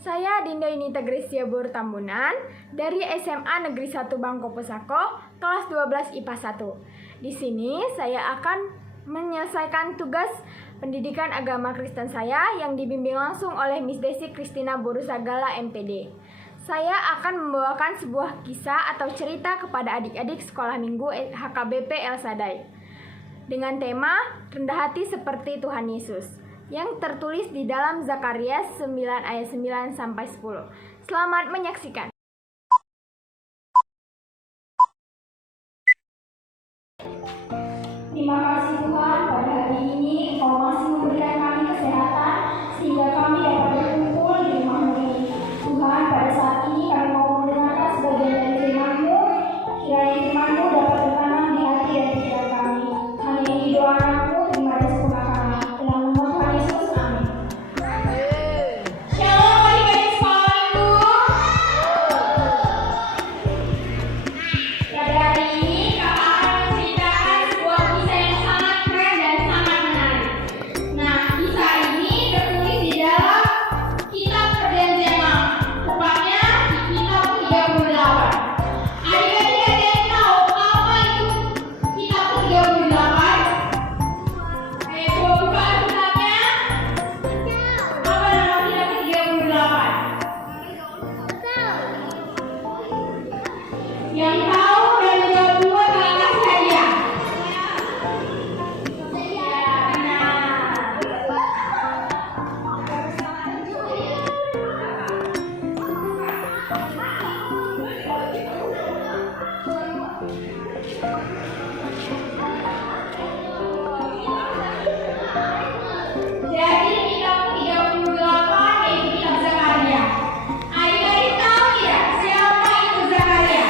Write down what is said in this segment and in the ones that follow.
Saya Dinda Yunita Gracia Bur Tambunan dari SMA Negeri 1 Bangko Pusako, kelas 12 IPA 1. Di sini saya akan menyelesaikan tugas pendidikan agama Kristen saya yang dibimbing langsung oleh Miss Desi Kristina Borusagala MPD. Saya akan membawakan sebuah kisah atau cerita kepada adik-adik sekolah minggu HKBP El Sadai dengan tema rendah hati seperti Tuhan Yesus yang tertulis di dalam Zakaria 9 ayat 9 sampai 10. Selamat menyaksikan. Terima kasih Tuhan, pada hari ini Engkau masih memberikan kami kesehatan sehingga kami dapat berkumpul di rumah-Mu ini. Tuhan, pada saat ini kami mau mendengarkan sebagian dari firman-Mu. Kiranya firman-Mu dapat bertanam di hati dan pikiran kami. Hanya ini doa anakmu, terima dan sempurna kami. Dalam nama Tuhan Yesus, amin. Shalom adik-adik sekolah minggu. Pada hari ini kakak akan menceritakan sebuah kisah yang sangat keren dan sangat menarik. Nah, kisah ini tertulis di dalam Kitab Perjanjian Lama, tepatnya di Kitab 38. Adik-adik ada yang tahu apa itu Kitab 38? Ayo coba buka Alkitabnya. Apa nama Kitab 38? Yang tahu dan menjawab dua telah kasih hadiah. Ya, benar. Jadi kitab 38 yaitu kitab Zakaria. Adik-adik tahu tidak siapa itu Zakaria?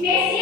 Messi